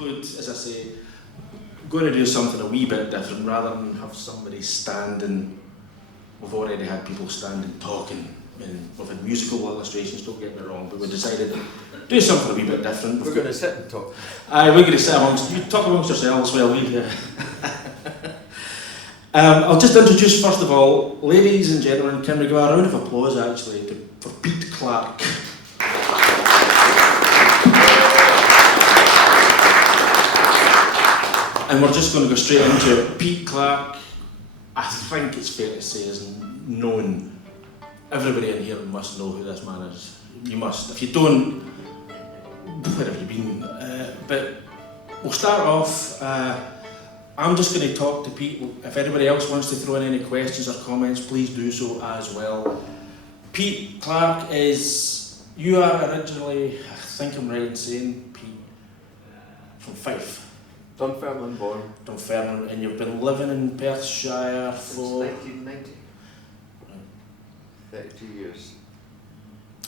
include, as I say, going to do something a wee bit different rather than have somebody standing. We've already had people standing talking, and we've had musical illustrations, don't get me wrong, but we decided to do something a wee bit different. We're going to sit and talk. Aye, we're going to sit amongst, you talk amongst yourselves while we... I'll just introduce, first of all, ladies and gentlemen, can we give a round of applause actually for Pete Clark. And we're just going to go straight into it. Pete Clark, I think it's fair to say, is known. Everybody in here must know who this man is. You must. If you don't, where have you been? But we'll start off. I'm just going to talk to Pete. If anybody else wants to throw in any questions or comments, please do so as well. Pete Clark is, you are originally, I think I'm right in saying, Pete, from Fife. Dunfermline born. Dunfermline, and you've been living in Perthshire for... Since 1990. 32 years.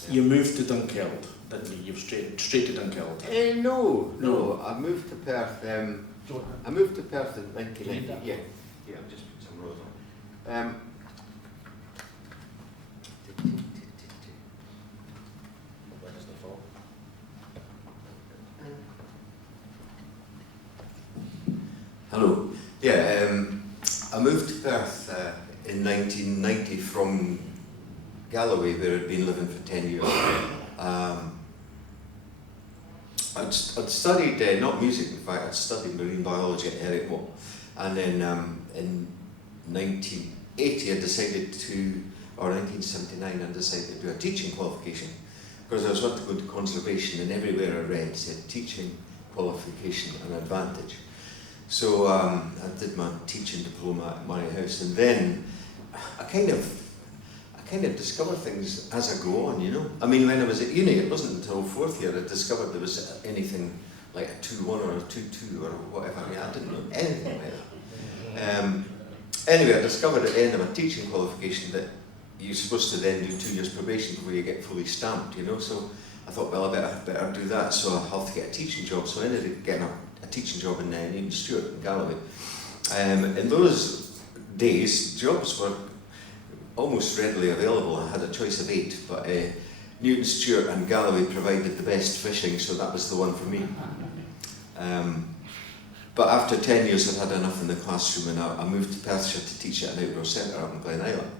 Yeah. You moved to Dunkeld, didn't you? You've straight to Dunkeld. No. I moved to Perth. I moved to Perth in 1990. Yeah. I've just put some rows on. Hello. Yeah, I moved to Perth in 1990 from Galloway, where I'd been living for 10 years. I'd studied, not music in fact, I'd studied marine biology at Ericmo. And then in 1980 I decided to, or 1979 I decided to do a teaching qualification, because I was about to go to conservation, and everywhere I read said teaching qualification an advantage. So I did my teaching diploma at Murray House, and then I kind of discover things as I go on, you know. I mean, when I was at uni, it wasn't until fourth year I discovered there was anything like a 2-1 or a 2-2 or whatever. I mean, I didn't know anything like that. Anyway, I discovered at the end of my teaching qualification that you're supposed to then do 2 years probation before you get fully stamped, you know. So I thought, well, I better do that, so I'll have to get a teaching job. So I ended up getting a teaching job in Newton Stewart in Galloway. In those days, jobs were almost readily available. I had a choice of 8, but Newton Stewart and Galloway provided the best fishing, so that was the one for me. But after 10 years I'd had enough in the classroom, and I moved to Perthshire to teach at an outdoor centre up in Glen Island,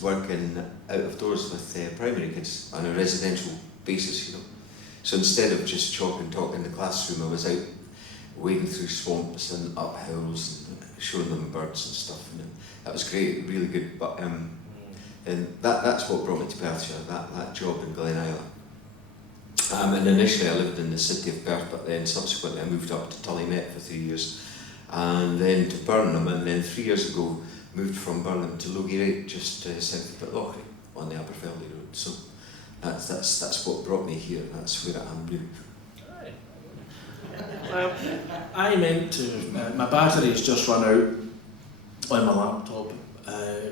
working out of doors with primary kids on a residential basis, you know. So instead of just chalk and talk in the classroom, I was out wading through swamps and up hills and showing them birds and stuff, and that was great, really good. But and that's what brought me to Perthshire, that job in Glen Island. And initially I lived in the city of Perth, but then subsequently I moved up to Tullymet for 3 years, and then to Burnham, and then 3 years ago moved from Burnham to Logie, just south of Pitlochry on the Aberfeldy Road. So that's what brought me here. That's where I am now. Well, I meant to, my battery's just run out on my laptop,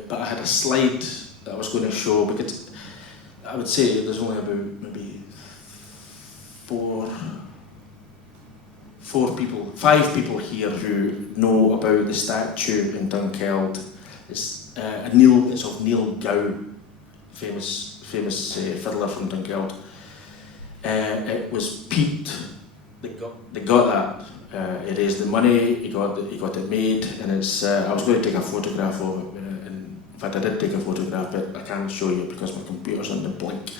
but I had a slide that I was going to show, because I would say there's only about maybe 5 people here who know about the statue in Dunkeld. It's it's of Neil Gow, famous fiddler from Dunkeld. It was Pete that got that. He raised the money, he got it made, and it's. I was going to take a photograph of it, and in fact I did take a photograph, but I can't show you because my computer's on the blink.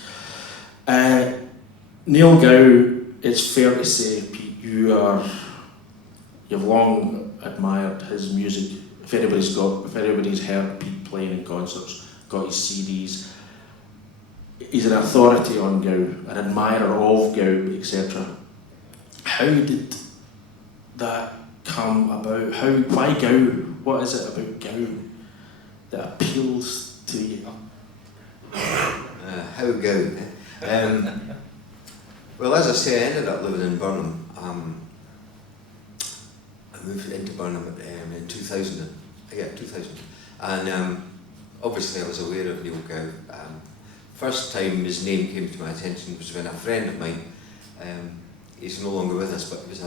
Neil Gow, it's fair to say, Pete, you've long admired his music. If anybody's heard Pete playing in concerts, got his CDs, he's an authority on Gow, an admirer of Gow, etc. How did that come about? Why Gow? What is it about Gow that appeals to you? How Gow? Well, as I say, I ended up living in Burnham. I moved into Burnham in 2000. And obviously I was aware of Neil Gow. First time his name came to my attention was when a friend of mine, he's no longer with us, but he was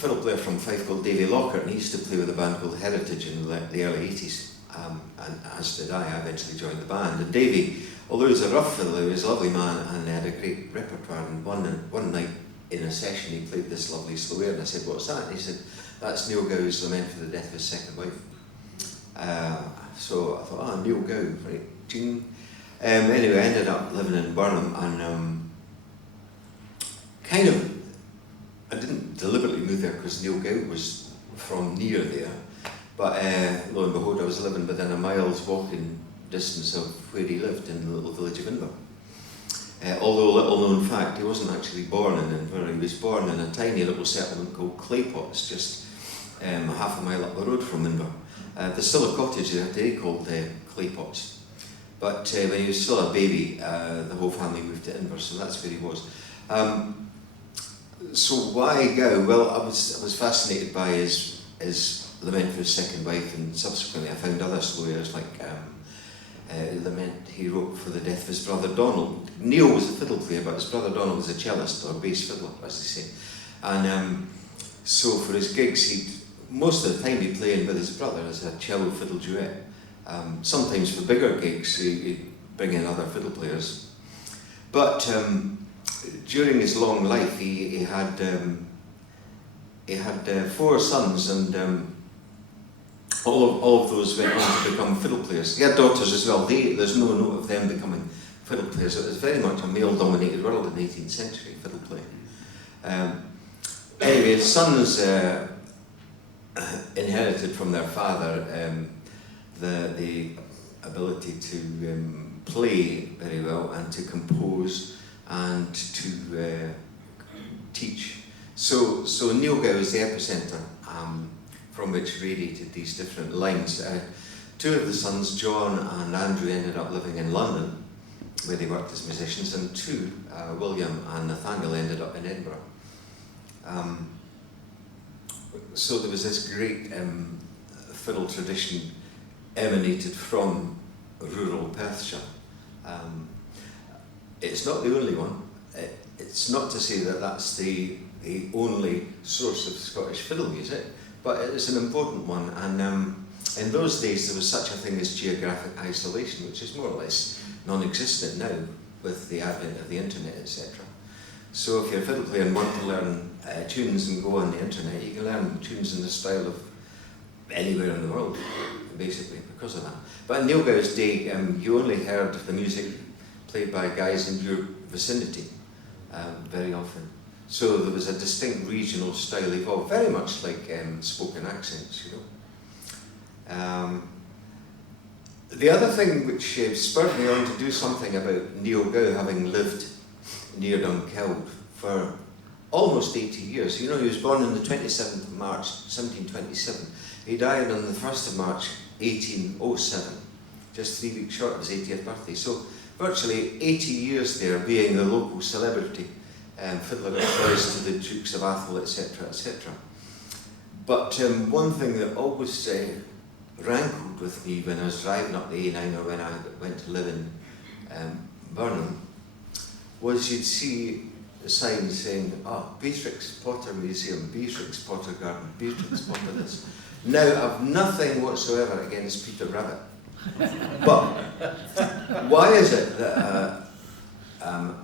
fiddle player from Fife called Davy Lockhart, and he used to play with a band called Heritage in the early 80s, and as did I eventually joined the band. And Davy, although he was a rough fiddler, he was a lovely man and he had a great repertoire, and one night in a session he played this lovely slow air, and I said, "What's that?" And he said, "That's Neil Gow's Lament for the Death of His Second Wife." So I thought, Neil Gow, right, ding. Anyway, I ended up living in Burnham, and I didn't deliberately move there because Neil Gow was from near there, but lo and behold, I was living within a mile's walking distance of where he lived in the little village of Inver. Although a little known fact, he wasn't actually born in Inver, he was born in a tiny little settlement called Claypots, just half a mile up the road from Inver. There's still a cottage there today called Claypots. But when he was still a baby, the whole family moved to Inver, so that's where he was. So why Gow? Well, I was fascinated by his Lament for His Second Wife, and subsequently I found other slow airs like Lament he wrote for the death of his brother Donald. Neil was a fiddle player, but his brother Donald was a cellist, or bass fiddler, as they say. And so for his gigs, most of the time he'd play in with his brother as a cello fiddle duet. Sometimes for bigger gigs he'd bring in other fiddle players. But during his long life he had 4 sons, and all of those went on to become fiddle players. He had daughters as well. There's no note of them becoming fiddle players. It was very much a male-dominated world in the 18th century, fiddle playing. Anyway, his sons inherited from their father the ability to play very well and to compose and to teach. So Neil Gow is the epicenter from which radiated these different lines. 2 of the sons, John and Andrew, ended up living in London, where they worked as musicians, and 2, William and Nathaniel, ended up in Edinburgh. So there was this great fiddle tradition emanated from rural Perthshire. It's not the only one. It's not to say that that's the only source of Scottish fiddle music, but it is an important one. And in those days there was such a thing as geographic isolation, which is more or less non-existent now with the advent of the internet, etc. So if you're a fiddle player and want to learn tunes and go on the internet, you can learn tunes in the style of anywhere in the world, basically, because of that. But in Neil Gow's day, you only heard the music played by guys in your vicinity very often. So there was a distinct regional style evolved, very much like spoken accents, you know. The other thing which spurred me on to do something about Neil Gow, having lived near Dunkeld for almost 80 years. You know, he was born on the 27th of March, 1727. He died on the 1st of March, 1807, just 3 weeks short of his 80th birthday. So virtually 80 years there being the local celebrity, fiddler of choice to the Dukes of Atholl, etc., etc. But one thing that always rankled with me when I was driving up the A9 or when I went to live in Burnham was you'd see a sign saying, Beatrix Potter Museum, Beatrix Potter Garden, Beatrix Potter this. Now, I've nothing whatsoever against Peter Rabbit. But why is it that an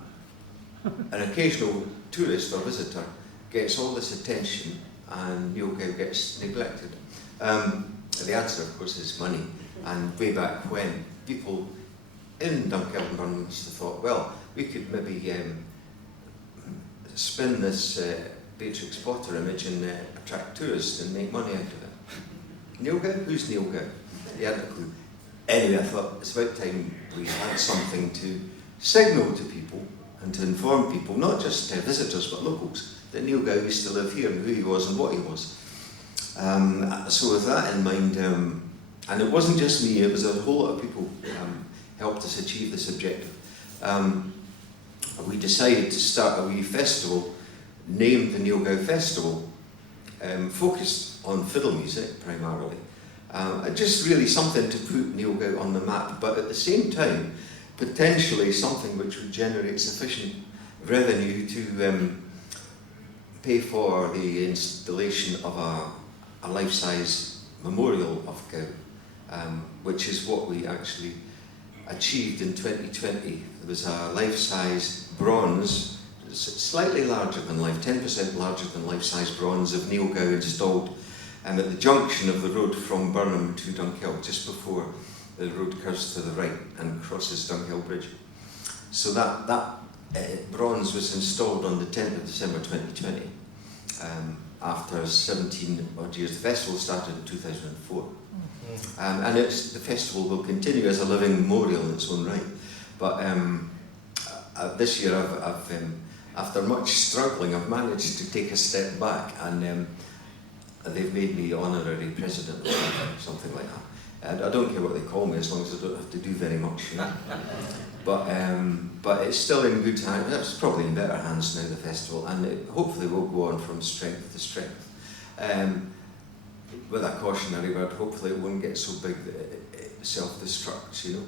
occasional tourist or visitor gets all this attention and Neil Gow gets neglected? The answer, of course, is money. And way back when, people in Dunkeld and Burnham must have thought, well, we could maybe spin this Beatrix Potter image and attract tourists and make money out of it. Neil Gow? Who's Neil Gow? He hadn't a clue. Anyway, I thought it's about time we had something to signal to people and to inform people, not just visitors but locals, that Neil Gow used to live here and who he was and what he was. So with that in mind, and it wasn't just me, it was a whole lot of people helped us achieve this objective. We decided to start a wee festival named the Neil Gow Festival, focused on fiddle music primarily. Just really something to put Neil Gow on the map, but at the same time, potentially something which would generate sufficient revenue to pay for the installation of a life-size memorial of Gow, which is what we actually achieved in 2020. There was a life-size bronze, slightly larger than life, 10% larger than life-size bronze of Neil Gow installed at the junction of the road from Burnham to Dunkeld, just before the road curves to the right and crosses Dunkeld Bridge. So that bronze was installed on the 10th of December 2020, after 17 odd years. The festival started in 2004. And the festival will continue as a living memorial in its own right. But this year, after much struggling, I've managed to take a step back, and they've made me honorary president or something like that. And I don't care what they call me, as long as I don't have to do very much. You know? But it's still in good hands. It's probably in better hands now, the festival, and it hopefully will go on from strength to strength. With a cautionary word, hopefully it won't get so big that it self-destructs, you know.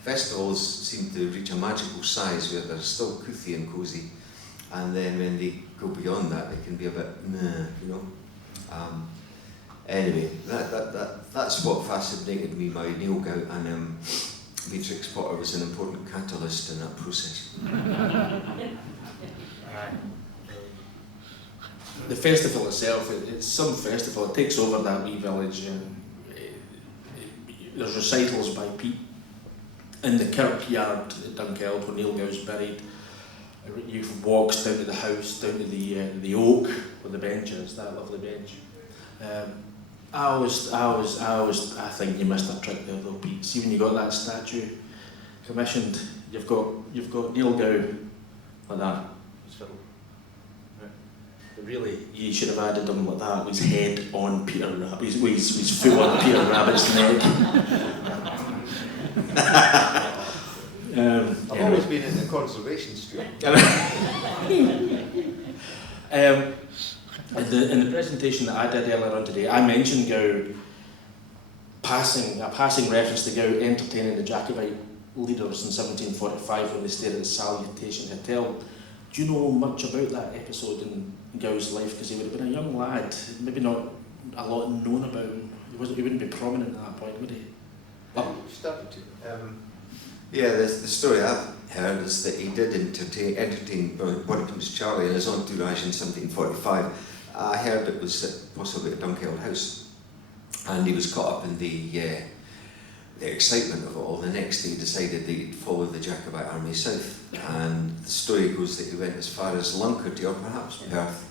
Festivals seem to reach a magical size where they're still couthy and cosy, and then when they go beyond that, they can be a bit nah, you know. Anyway, that's what fascinated me by Neil Gow, and Beatrix Potter was an important catalyst in that process. The festival itself, it's some festival. It takes over that wee village, and there's recitals by Pete in the kirkyard at Dunkeld where Neil Gow's buried. You've walked down to the house, down to the oak where the bench is, that lovely bench. I think you missed a trick there though, Pete. See, when you got that statue commissioned, you've got Neil Gow like that. Really, you should have added him like that, with his head on Peter Rabbit, with his foot on Peter Rabbit's neck. I've always been in the conservation stream. In the presentation that I did earlier on today, I mentioned Gow a passing reference to Gow entertaining the Jacobite leaders in 1745 when they stayed at the Salutation Hotel. Do you know much about that episode in Gow's life? Because he would have been a young lad, maybe not a lot known about him. He wouldn't be prominent at that point, would he? Started to. Yeah, the story I've heard is that he did entertain Bonnicum's Charlie in his entourage in 1745. I heard it was possibly at Dunkeld House, and he was caught up in the excitement of it all. The next day he decided that he'd follow the Jacobite army south, and the story goes that he went as far as Luncardy or perhaps Perth,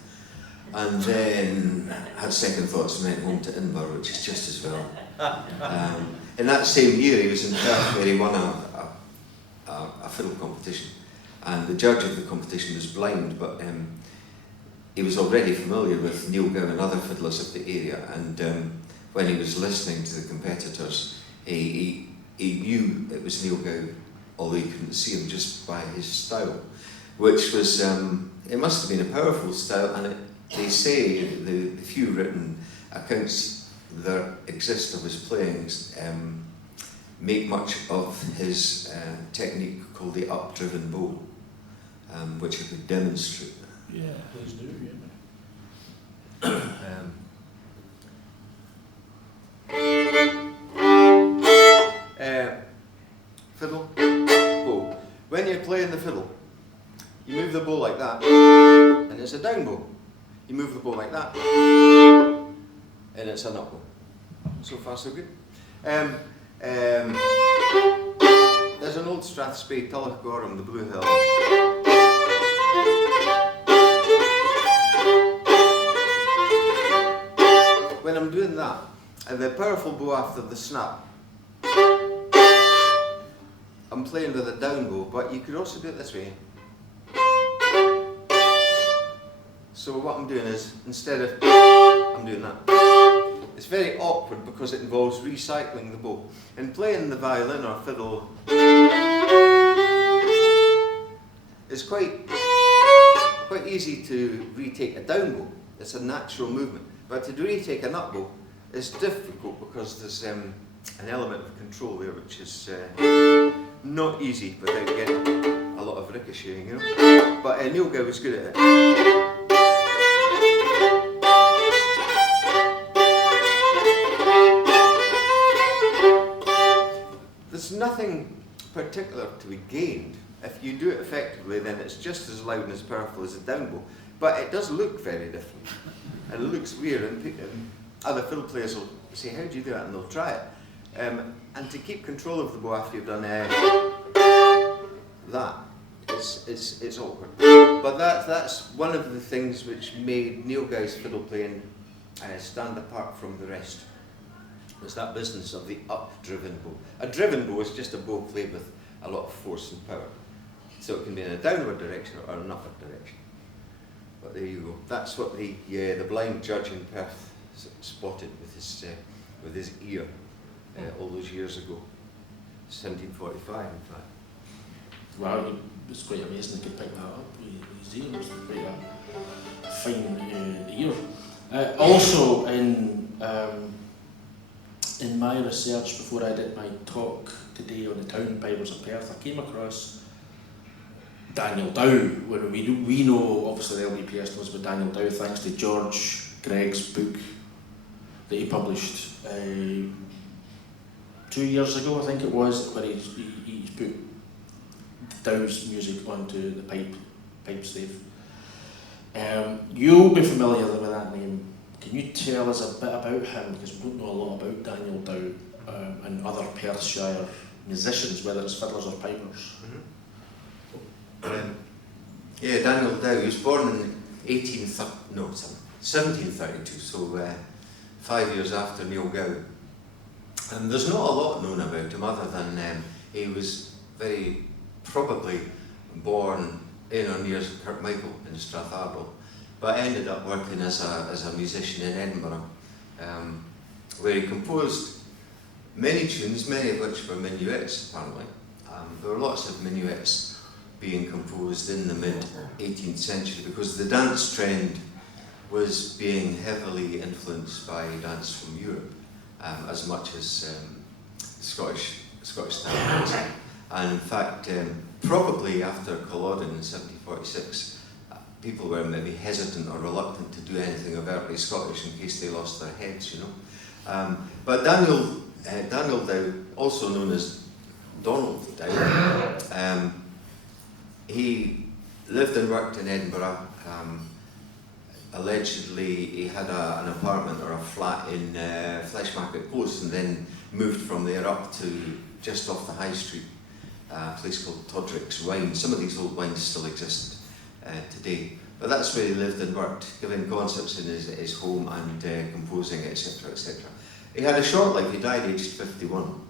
and then had second thoughts and went home to Edinburgh, which is just as well. In that same year he was in Perth where he won a fiddle competition, and the judge of the competition was blind, but he was already familiar with Neil Gow and other fiddlers of the area, and when he was listening to the competitors, he knew it was Neil Gow, although he couldn't see him just by his style, which was, it must have been a powerful style, and they say, the few written accounts that exist of his playings make much of his technique called the up-driven bow, which I could demonstrate. Yeah, please do. Fiddle, bow. When you're playing the fiddle, you move the bow like that, and it's a down bow. You move the bow like that, and it's an up bow. So far, so good. There's an old Strathspey, Tullochgorum, the Blue Hill. When I'm doing that, and the powerful bow after the snap, I'm playing with a down bow, but you could also do it this way. So what I'm doing is, instead of, I'm doing that. It's very awkward because it involves recycling the bow. And playing the violin or fiddle is quite easy to retake a down bow. It's a natural movement. But to retake an up bow is difficult because there's an element of control there which is not easy without getting a lot of ricocheting, you know. But Neil Gow was good at it. nothing particular to be gained. If you do it effectively, then it's just as loud and as powerful as a down bow. But it does look very different. And it looks weird, and other fiddle players will say, how do you do that? And they'll try it. And to keep control of the bow after you've done that, it's awkward. But that's one of the things which made Neil Gow's fiddle playing stand apart from the rest. It's that business of the up-driven bow. A driven bow is just a bow played with a lot of force and power. So it can be in a downward direction or an upward direction. But there you go. That's what the blind judge in Perth spotted with his ear all those years ago, 1745 in fact. Wow, it's quite amazing he could pick that up. His ear was quite a fine ear. Also, in my research before I did my talk today on the town pipers of Perth, I came across Daniel Dow. Where we know, obviously the LBPS knows about Daniel Dow thanks to George Gregg's book that he published 2 years ago, I think it was, where he's put Dow's music onto the pipe stave. You'll be familiar with that name. Can you tell us a bit about him, because we don't know a lot about Daniel Dow and other Perthshire musicians, whether it's fiddlers or pipers? Yeah, Daniel Dow, he was born in 1732, so 5 years after Neil Gow. And there's not a lot known about him other than he was very probably born in or near Kirkmichael in Strathardle, but ended up working as a musician in Edinburgh, where he composed many tunes, many of which were minuets apparently. There were lots of minuets being composed in the mid-18th century because the dance trend was being heavily influenced by dance from Europe, as much as Scottish style dance. And in fact, probably after Collogue in 1746, people were maybe hesitant or reluctant to do anything overtly Scottish in case they lost their heads, you know. But Daniel Dow, also known as Donald Dow, he lived and worked in Edinburgh. Allegedly, he had an apartment or a flat in Fleshmarket Close, and then moved from there up to just off the High Street, a place called Todrick's Wine. Some of these old wines still exist today, but that's where he lived and worked, giving concerts in his home and composing, etc., etc. He had a short life. He died aged 51.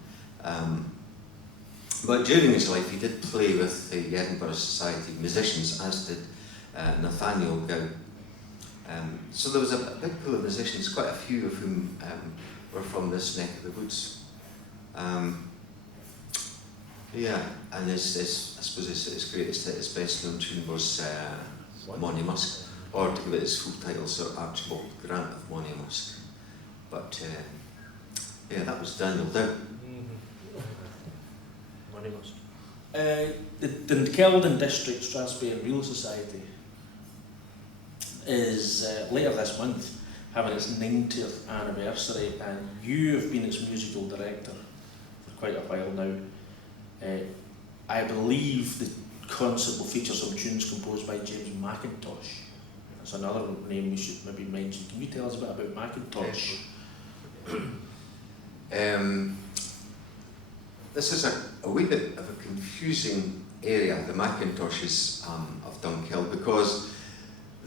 But during his life, he did play with the Edinburgh Society of Musicians, as did Nathaniel Gow. So there was a big pool of musicians, quite a few of whom were from this neck of the woods. Yeah, and I suppose his greatest hit, his best known tune was Money Musk, or to give it its full title, Sir Archibald Grant of Money Musk. But yeah, that was Daniel Dow. Money Musk. The Kelvin District Strathspey and Real Society is later this month having its 90th anniversary, and you have been its musical director for quite a while now. I believe the concert will feature some tunes composed by James McIntosh. That's another name we should maybe mention. Can you tell us a bit about McIntosh? This is a wee bit of a confusing area, the Macintoshes of Dunkeld, because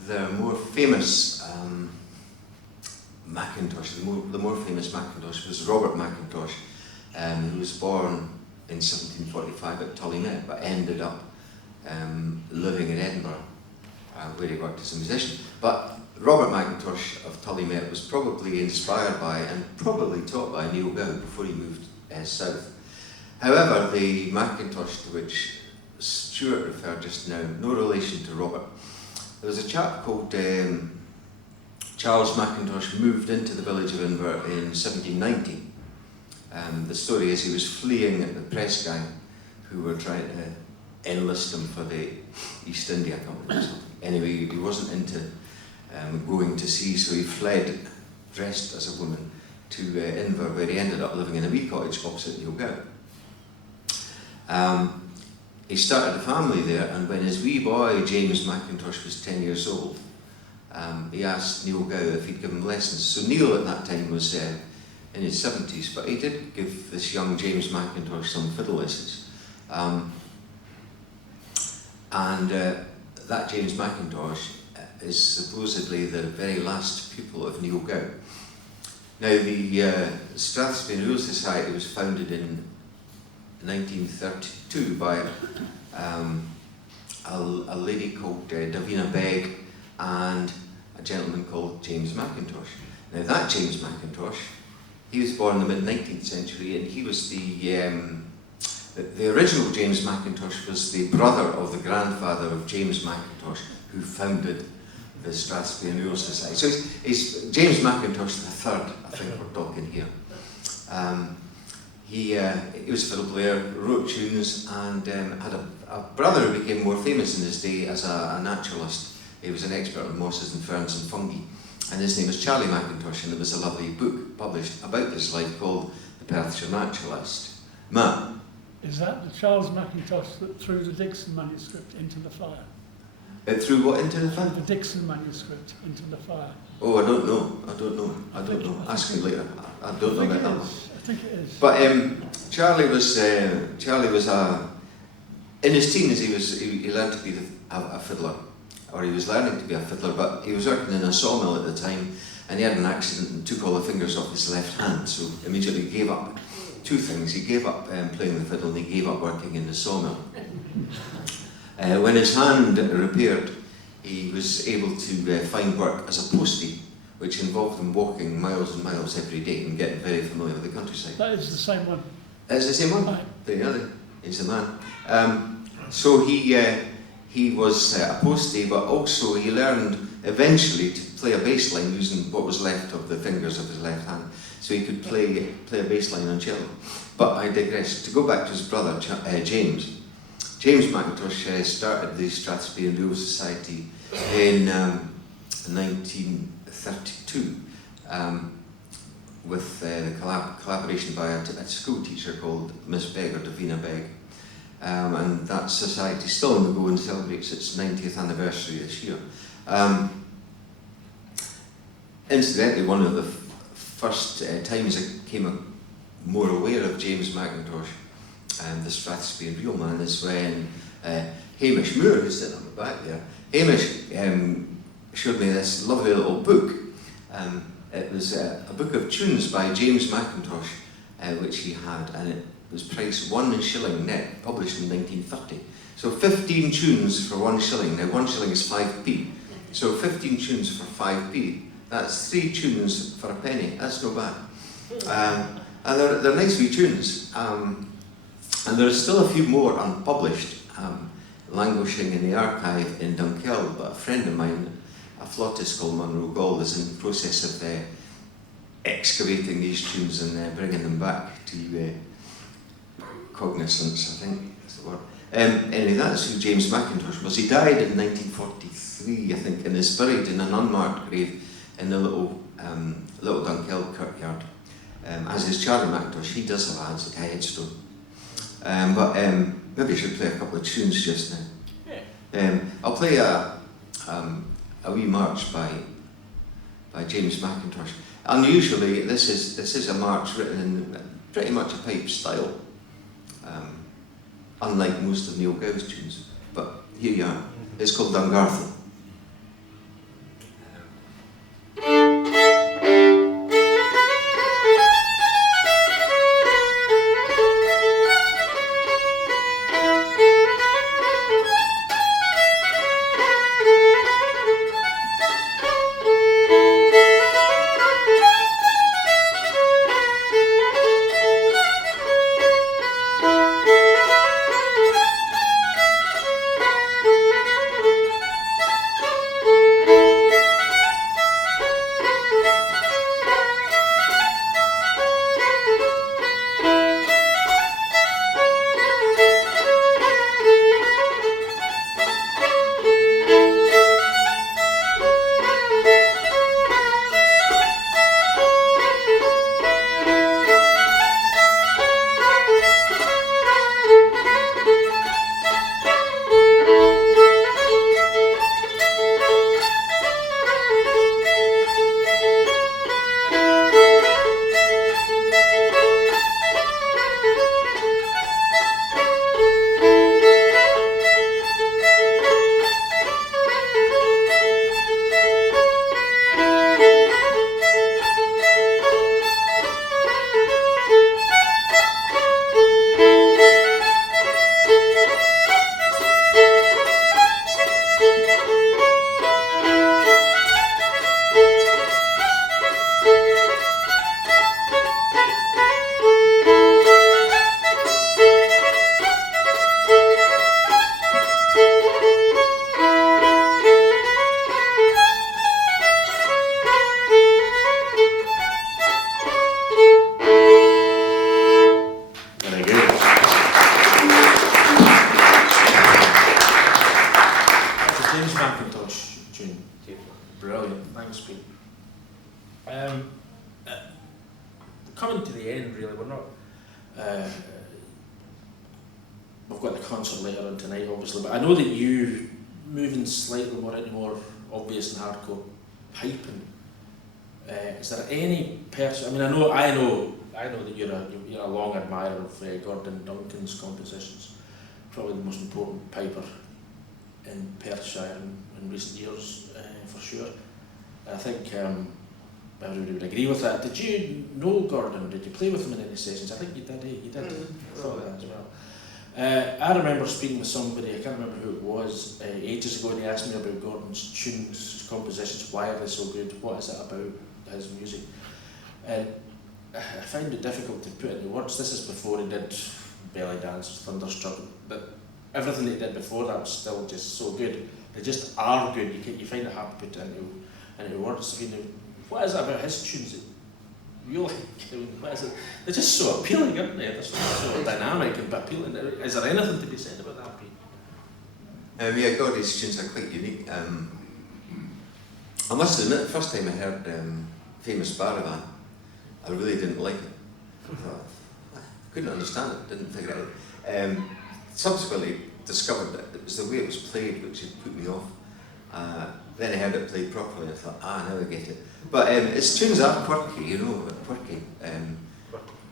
the more famous Mackintosh, the more famous Mackintosh was Robert Mackintosh, who was born in 1745 at Tullymet, but ended up living in Edinburgh, where he worked as a musician. But Robert Mackintosh of Tullymet was probably inspired by and probably taught by Neil Gow before he moved south. However, the Mackintosh to which Stuart referred just now, no relation to Robert. There was a chap called Charles Mackintosh moved into the village of Invert in 1790. The story is he was fleeing at the press gang who were trying to enlist him for the East India Company or something. Anyway, he wasn't into going to sea, so he fled dressed as a woman to Invert, where he ended up living in a wee cottage opposite Neil Gow. He started a family there, and when his wee boy, James McIntosh, was 10 years old, he asked Neil Gow if he'd give him lessons. So Neil at that time was in his 70s, but he did give this young James McIntosh some fiddle lessons. That James McIntosh is supposedly the very last pupil of Neil Gow. Now, the Strathspey and Rule Society was founded in 1932 by a lady called Davina Begg and a gentleman called James McIntosh. Now, that James McIntosh, he was born in the mid-19th century, and he was the original James McIntosh was the brother of the grandfather of James McIntosh, who founded the Strathspey and Rule Society. So he's James McIntosh the third, I think we're talking here. He was a fiddle player, wrote tunes, and had a brother who became more famous in his day as a naturalist. He was an expert on mosses and ferns and fungi, and his name was Charlie McIntosh, and there was a lovely book published about his life called The Perthshire Naturalist. Matt? Is that the Charles McIntosh that threw the Dixon manuscript into the fire? It threw what into the fire? The Dixon manuscript into the fire. Oh, I don't know. Ask me later. I don't know about that one. I think it is. But Charlie was in his teens. He learned to be a fiddler, or he was learning to be a fiddler. But he was working in a sawmill at the time, and he had an accident and took all the fingers off his left hand. So immediately gave up. Two things: he gave up playing the fiddle, and he gave up working in the sawmill. When his hand repaired, he was able to find work as a postie, which involved him walking miles and miles every day and getting very familiar with the countryside. That is the same one. Is the same one? Right. There you are. He's the man. So he was a postie, but also he learned eventually to play a bass line using what was left of the fingers of his left hand. So he could play a bass line on cello. But I digress. To go back to his brother, James McIntosh started the Strathspey and Rule Society in 1932 with the collaboration by a school teacher called Miss Begg, or Davina Begg. And that society is still on the go and celebrates its 90th anniversary this year. Incidentally, one of the first times I became more aware of James McIntosh, the Strathspey and Reel man, is when Hamish Moore, who's sitting on the back there, Hamish showed me this lovely little book. It was a book of tunes by James McIntosh, which he had, and it was priced 1 shilling net, published in 1930. So 15 tunes for 1 shilling. Now 1 shilling is 5p. So 15 tunes for 5p. That's 3 tunes for a penny. That's no bad. And they're nice wee tunes. And there's still a few more unpublished, languishing in the archive in Dunkeld, but a friend of mine, a flautist called Munro Gold, is in the process of excavating these tunes and bringing them back to cognizance, I think is the word. Anyway, that's who James McIntosh was. He died in 1943, I think, and is buried in an unmarked grave in the little Dunkeld kirkyard. As is Charlie McIntosh, he does have a headstone. But maybe I should play a couple of tunes just now. Yeah. I'll play a wee march by James McIntosh. Unusually, this is a march written in pretty much a pipe style, unlike most of Neil Gow's tunes. But here you are. It's called Dungarthel. Coming to the end, really, we're not. We've got the concert later on tonight, obviously, but I know that you moving slightly more into more obvious and hardcore piping. Is there any person? I mean, I know that you're a long admirer of Gordon Duncan's compositions. Probably the most important piper in Perthshire in recent years, for sure. I think everybody would agree with that. Did you know Gordon? Did you play with him in any sessions? I think you did. You did. I thought that as well. I remember speaking with somebody, I can't remember who it was, ages ago, and he asked me about Gordon's tunes, his compositions, why are they so good, what is it about his music? And I find it difficult to put into words. This is before he did Belly Dance, Thunderstruck, but everything he did before that was still just so good. They just are good, you find it hard to put into words. I mean, what is it about his tunes that you like? What is it? They're just so appealing, aren't they? They're so dynamic and appealing. Is there anything to be said about that, Pete? Yeah, Gordon's tunes are quite unique. I must admit, the first time I heard Famous Baravan, I really didn't like it. I thought, I couldn't understand it, didn't figure it out. Subsequently discovered that it was the way it was played which had put me off. Then I heard it played properly and I thought, now I get it. But its tunes are quirky, quirky.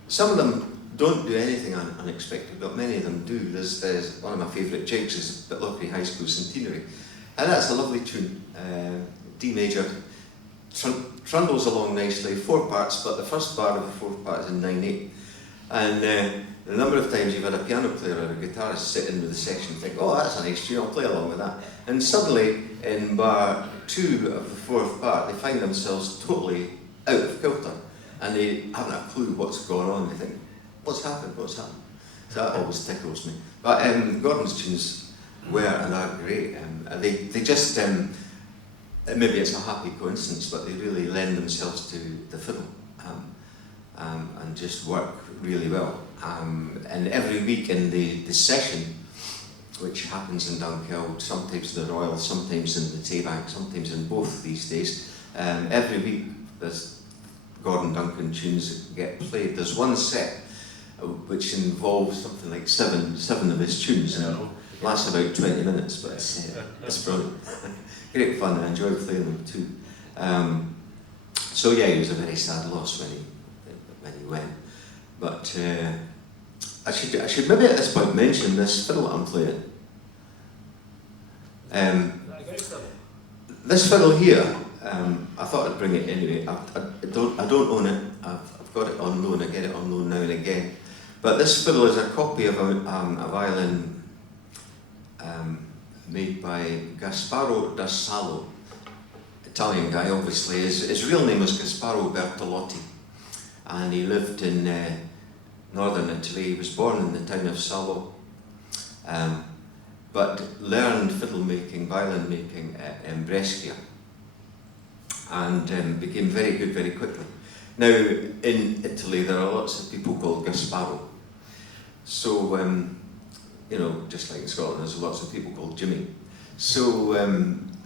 Some of them don't do anything unexpected, but many of them do. There's one of my favourite jigs is Bitlochry High School Centenary, and that's a lovely tune, D major, trundles along nicely, 4 parts, but the first bar of the 4th part is in 9/8. And the number of times you've had a piano player or a guitarist sit in with the section and think, oh, that's a nice tune, I'll play along with that. And suddenly, in bar 2 of the 4th part, they find themselves totally out of kilter. And they haven't a clue what's going on. They think, what's happened? So that always tickles me. But Gordon's tunes were and are great. They just, maybe it's a happy coincidence, but they really lend themselves to the fiddle and just work really well. And every week in the session, which happens in Dunkeld, sometimes in the Royal, sometimes in the Taybank, sometimes in both these days, every week there's Gordon Duncan tunes that get played. There's one set which involves something like seven of his tunes, and it lasts about 20 minutes, but it's brilliant. Great fun, I enjoy playing them too. So yeah, he was a very sad loss when he went. But I should maybe at this point mention this fiddle I'm playing. This fiddle here, I thought I'd bring it anyway. I don't own it. I've got it on loan. I get it on loan now and again. But this fiddle is a copy of a violin made by Gasparo da Salo, Italian guy, obviously. His real name was Gasparo Bertolotti, and he lived in northern Italy. He was born in the town of Salo, but learned fiddle making, violin making in Brescia, and became very good very quickly. Now, in Italy, there are lots of people called Gasparo. So, just like in Scotland, there's lots of people called Jimmy. So,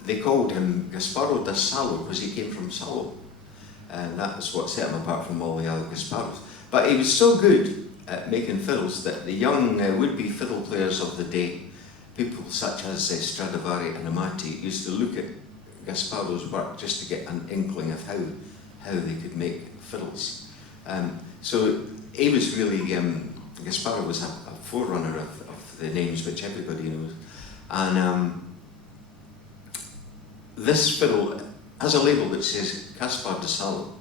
they called him Gasparo da Salo because he came from Salo. And that's what set him apart from all the other Gasparos. But he was so good at making fiddles that the young would-be fiddle players of the day, people such as Stradivari and Amati, used to look at Gasparo's work just to get an inkling of how they could make fiddles. So he was really, Gasparo was a forerunner of the names which everybody knows. And this fiddle has a label that says Caspar de Salo.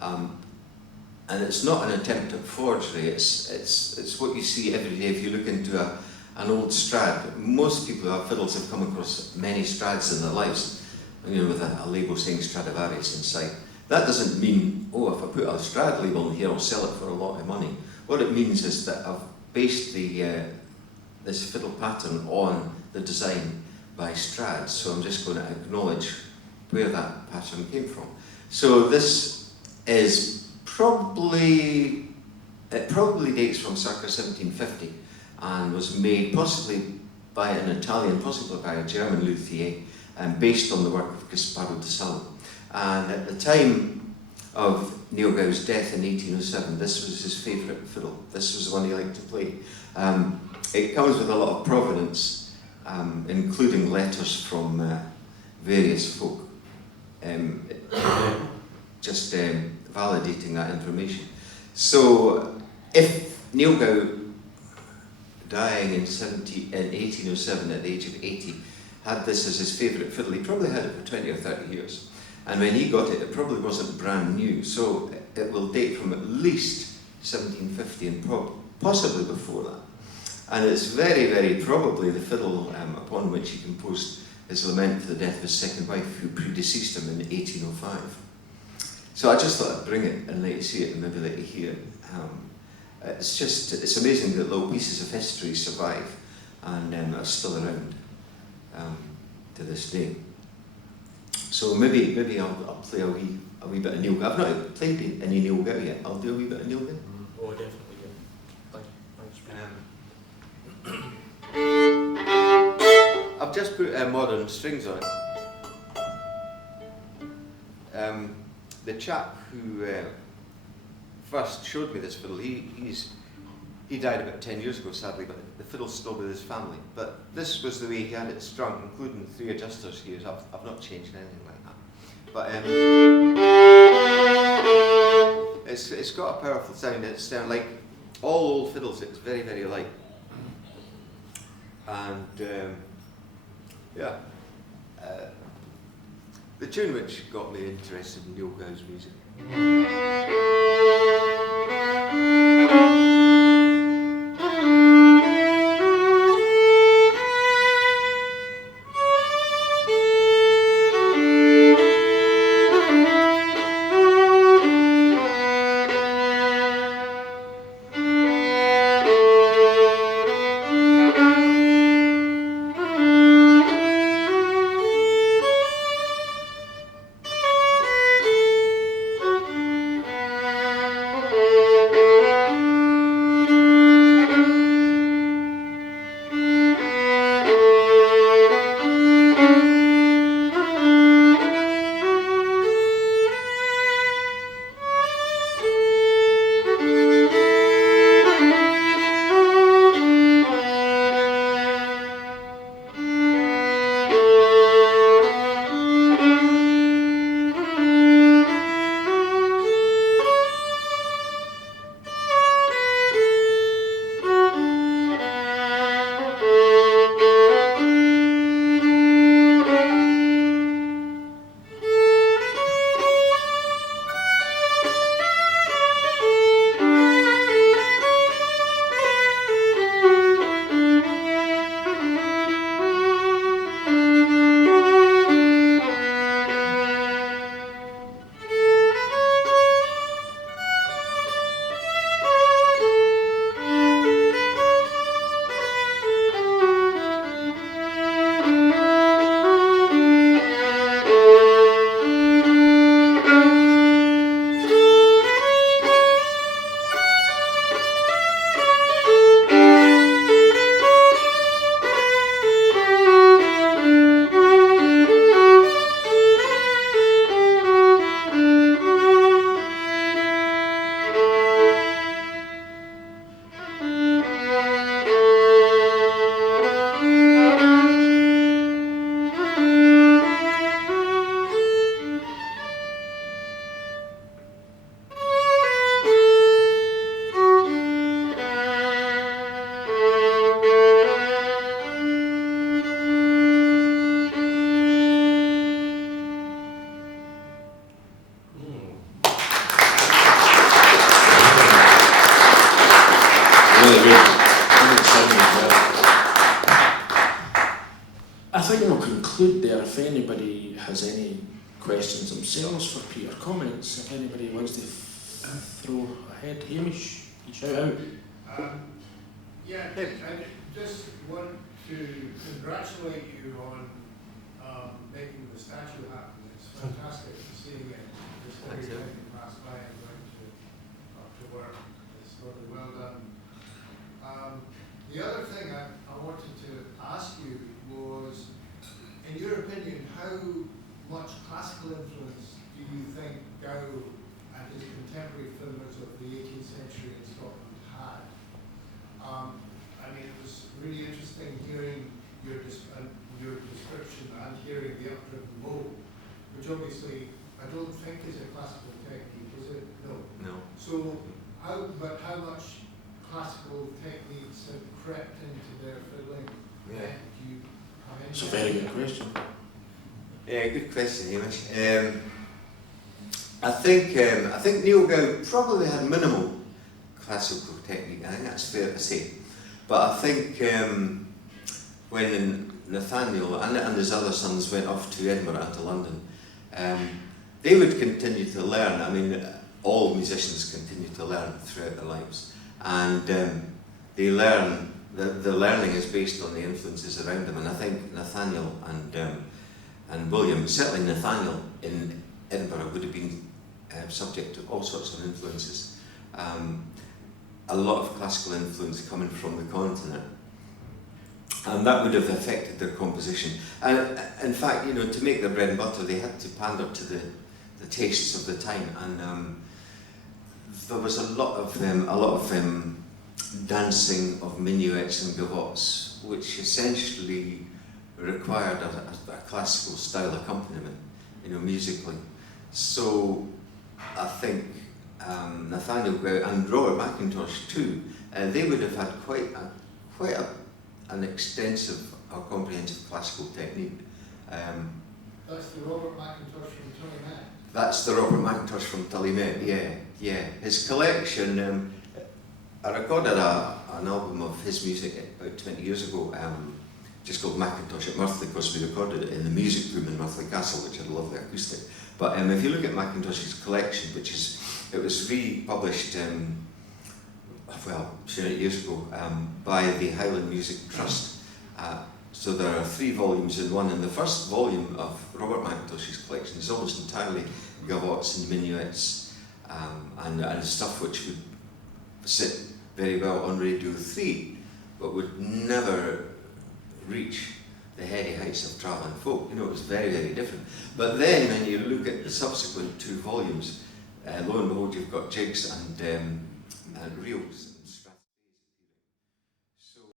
And it's not an attempt at forgery, it's what you see every day if you look into an old Strad. Most people who have fiddles have come across many Strads in their lives, with a label saying Stradivarius inside. That doesn't mean, if I put a Strad label in here, I'll sell it for a lot of money. What it means is that I've based this fiddle pattern on the design by Strad, so I'm just going to acknowledge where that pattern came from. So this is probably dates from circa 1750 and was made possibly by an Italian, possibly by a German luthier, and based on the work of Gasparo da Salo. And at the time, of Neil Gow's death in 1807, this was his favourite fiddle. This was the one he liked to play. It comes with a lot of provenance, including letters from various folk, just validating that information. So, if Neil Gow, dying in 1807 at the age of 80, had this as his favourite fiddle, he probably had it for 20 or 30 years. And when he got it, it probably wasn't brand new, so it will date from at least 1750 and possibly before that. And it's very, very probably the fiddle upon which he composed his lament for the death of his second wife, who predeceased him in 1805. So I just thought I'd bring it and let you see it and maybe let you hear it. It's amazing that little pieces of history survive and are still around to this day. So maybe I'll play a wee bit of Neil Gow. I've not played any Neil Gow yet. I'll do a wee bit of Neil Gow. Oh, definitely, yeah. Thanks. I've just put modern strings on it. The chap who first showed me this fiddle, he died about 10 years ago, sadly, but the fiddle's still with his family. But this was the way he had it strung, including 3 adjusters here. I've not changed anything like that. But it's got a powerful sound. It's like all old fiddles. It's very, very light. And the tune which got me interested in Neil Gow's music. I think we'll conclude there. If anybody has any questions themselves for Peter, comments, if anybody wants to throw ahead, Hamish, you shout out. Yeah, I just want to congratulate you on making the statue happen. It's fantastic seeing it. Just every time you pass by and going to work. It's really well done. The other thing I wanted to ask you was, in your opinion, how much classical influence do you think Gow contemporary fiddlers of the 18th century in Scotland had. I mean, it was really interesting hearing your description and hearing the updriven bow, which obviously I don't think is a classical technique, is it? No. No. So, how much classical techniques have crept into their fiddling? Yeah. Do you have any? It's a very good question. Yeah, good question, Hamish. I think Neil Gow probably had minimal classical technique. I think that's fair to say. But I think when Nathaniel and his other sons went off to Edinburgh and to London, they would continue to learn. I mean, all musicians continue to learn throughout their lives, and they learn. The learning is based on the influences around them, and I think Nathaniel and William, certainly Nathaniel in Edinburgh, would have been subject to all sorts of influences. A lot of classical influence coming from the continent, and that would have affected their composition. And in fact, you know, to make their bread and butter, they had to pander to the tastes of the time, and there was a lot of dancing of minuets and gavottes, which essentially required a classical style accompaniment, you know, musically. So I think Nathaniel Gow and Robert McIntosh too, they would have had quite an extensive or comprehensive classical technique. That's the Robert McIntosh from Tullymet. That's the Robert McIntosh from Tullymet, yeah. His collection, I recorded an album of his music about 20 years ago, just called Macintosh at Murphley, because we recorded it in the music room in Murphley Castle, which had a lovely acoustic. But if you look at Macintosh's collection, it was republished, 8 years ago, by the Highland Music Trust. So there are 3 volumes in one, and the first volume of Robert McIntosh's collection is almost entirely gavottes and minuets, and stuff which would sit very well on Radio 3, but would never reach the heady heights of travelling folk. You know, it was very, very different. But then when you look at the subsequent 2 volumes, lo and behold, you've got jigs and reels.